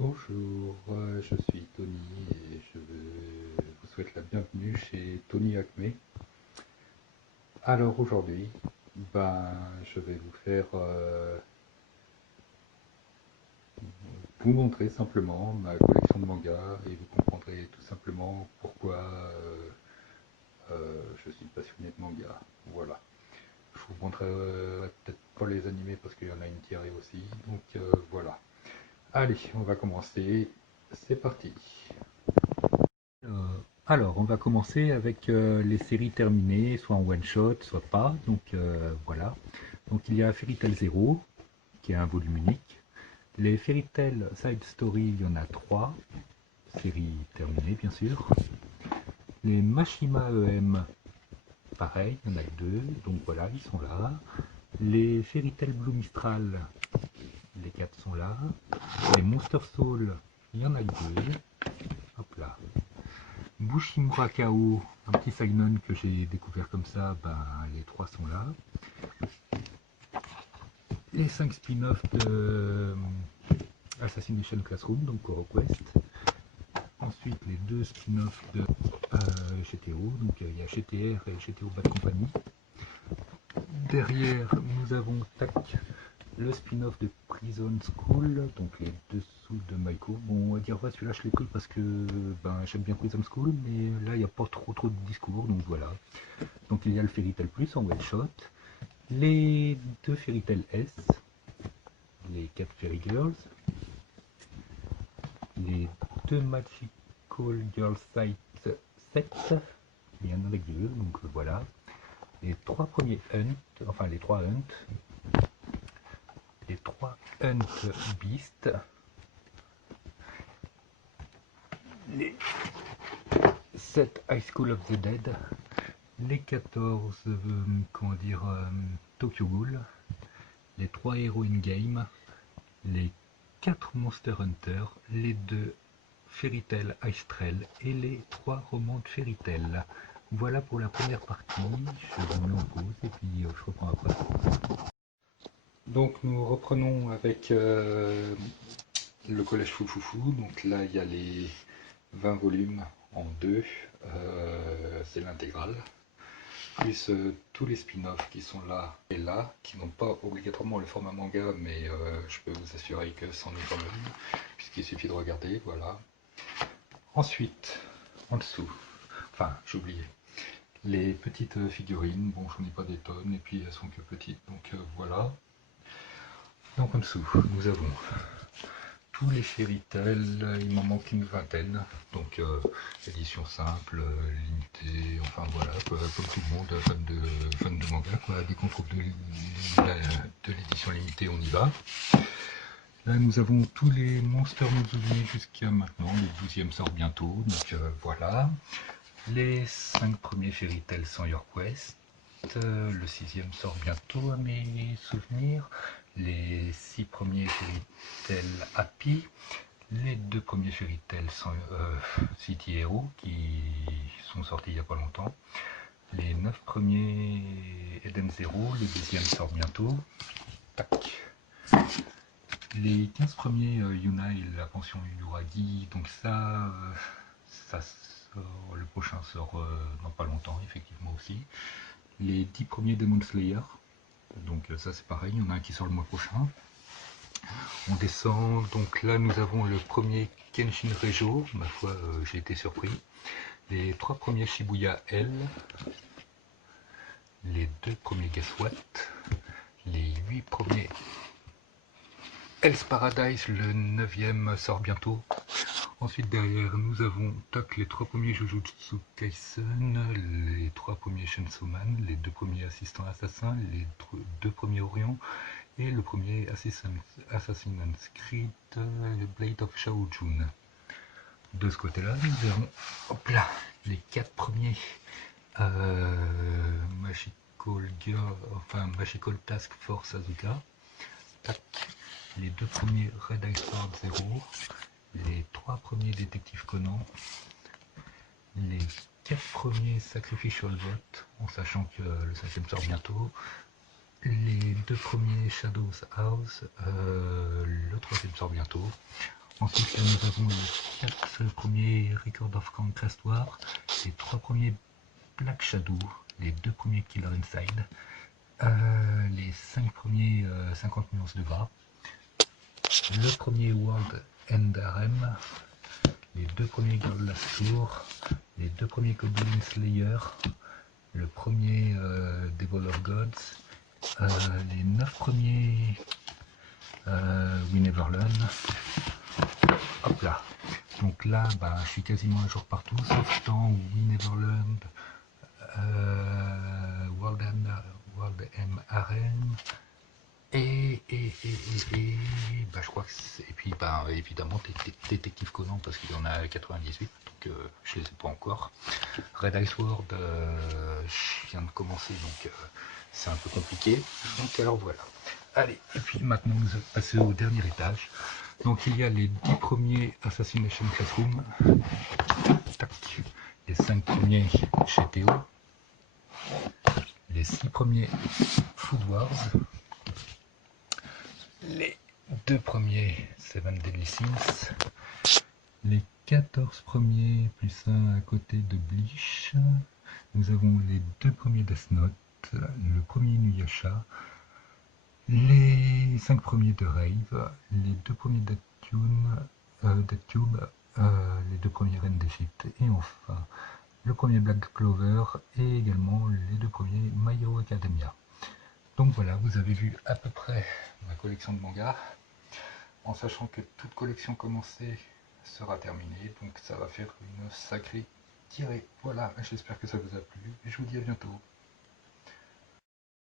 Bonjour, je suis Tony et je vous souhaite la bienvenue chez Tony Acme. Alors aujourd'hui, je vais vous faire vous montrer simplement ma collection de mangas et vous comprendrez tout simplement pourquoi je suis passionné de manga. Voilà. Je vous montrerai peut-être pas les animés parce qu'il y en a une tirée aussi. Donc voilà. Allez, on va commencer. C'est parti. Euh, alors, on va commencer avec les séries terminées, soit en one shot, soit pas. Donc voilà. Donc il y a Fairy Tail Zero, qui est un volume unique. Les Fairy Tail Side Story, il y en a 3, séries terminées bien sûr. Les Mashima EM, pareil, il y en a que 2, donc voilà, ils sont là. Les Fairy Tail Blue Mistral, les 4 sont là. Les Monster Soul, il y en a que 2. Hop là. Bushimura Kao, un petit Simon que j'ai découvert comme ça, les 3 sont là. Les 5 spin-offs de Assassination Classroom, donc HoroQuest. Ensuite, les 2 spin-offs de GTO, donc il y a GTR et GTO Bad Company. Derrière, nous avons le spin-off de Prison School, donc les dessous de Maiko. Bon, on va dire, ouais, celui-là je l'ai pris parce que j'aime bien Prison School, mais là il n'y a pas trop de discours, donc voilà. Donc il y a le Fairy Tail Plus en one shot, les 2 Fairy Tail S, les 4 Fairy Girls, les 2 Magical Girl Site 7, il y en a avec 2, donc voilà. Les 3 premiers Hunt, enfin les 3 Hunt, les 3 Hunt Beast, les 7 High School of the Dead, les 14 comment dire, Tokyo Ghoul, les 3 Heroine Game, les 4 Monster Hunter, les 2 Fairy Tail Ice Trail et les 3 romans de Fairy Tail. Voilà pour la première partie, je vous mets en pause et puis je reprends après. Donc nous reprenons avec le collège Foufoufou. Donc là il y a les 20 volumes en 2, c'est l'intégrale. Plus tous les spin-offs qui sont là et là, qui n'ont pas obligatoirement le format manga, mais je peux vous assurer que c'en est quand même, puisqu'il suffit de regarder, voilà. Ensuite, en dessous, enfin j'ai oublié, les petites figurines, bon j'en ai pas des tonnes, et puis elles sont que petites, donc voilà. Donc en dessous, nous avons tous les Fairy Tail, il m'en manque une vingtaine, donc édition simple, limitée, enfin voilà, quoi, comme tout le monde, fan de manga, quoi. Dès qu'on trouve de l'édition limitée, on y va. Là nous avons tous les Monsters Musume jusqu'à maintenant, le 12e sort bientôt, donc voilà. Les 5 premiers Fairy Tail sans Your Quest, le 6e sort bientôt à mes souvenirs, les 6 premiers Fairy Tail Happy, les 2 premiers Fairy Tail City Hero qui sont sortis il n'y a pas longtemps, les 9 premiers Eden Zero, le 2e sort bientôt, tac. Les 15 premiers Yuna et la pension Yuragi, donc ça sort, le prochain sort dans pas longtemps, effectivement aussi. Les 10 premiers Demon Slayer, donc ça c'est pareil, il y en a un qui sort le mois prochain. On descend, donc là nous avons le premier Kenshin Rejo, ma foi j'ai été surpris. Les 3 premiers Shibuya L, les 2 premiers Guess What, les 8 premiers Hell's Paradise, le 9e sort bientôt. Ensuite derrière nous avons les 3 premiers Jujutsu Kaisen, les 3 premiers Chainsaw Man, les 2 premiers Assistants Assassins, les 2 premiers Orion et le premier Assassin's Creed Blade of Shao Jun. De ce côté-là, nous avons hop là, les 4 premiers Magical Task Force Azuka, tac, les 2 premiers Red Ice Sword Zero, les 3 premiers Détectives Conan, les 4 premiers Sacrificial Vote, en sachant que le 5e sort bientôt, les 2 premiers Shadows House, le 3e sort bientôt. Ensuite, là, nous avons les 4 premiers Record of Conquest War, les 3 premiers Black Shadow, les 2 premiers Killer Inside, les 5 premiers 50 nuances de gras, le premier World End Harem, les 2 premiers Girl Last Tour, les 2 premiers Goblin Slayer, le premier Devil of Gods, les 9 premiers We Never Learn. Hop là. Donc là, bah, je suis quasiment un jour partout, sauf dans We Never Learned, World M Harem, et bah, je crois que c'est... Et puis bah, évidemment Détective Conan, parce qu'il y en a 98, donc je les ai pas encore. Red Ice World, je viens de commencer, donc c'est un peu compliqué. Donc alors voilà. Allez, et puis maintenant nous allons passer au dernier étage. Donc il y a les 10 premiers Assassination Classroom, tac, les 5 premiers chez Théo, les 6 premiers Food Wars, les 2 premiers Seven Deadly Sins, les 14 premiers plus 1 à côté de Bleach, nous avons les 2 premiers Death Note, le premier Inuyasha, les 5 premiers de Rave, les 2 premiers Deathcube, les 2 premiers Reines d'Égypte, et enfin le premier Black Clover et également les 2 premiers My Hero Academia. Donc voilà, vous avez vu à peu près ma collection de mangas, en sachant que toute collection commencée sera terminée, donc ça va faire une sacrée tirée. Voilà, j'espère que ça vous a plu, je vous dis à bientôt.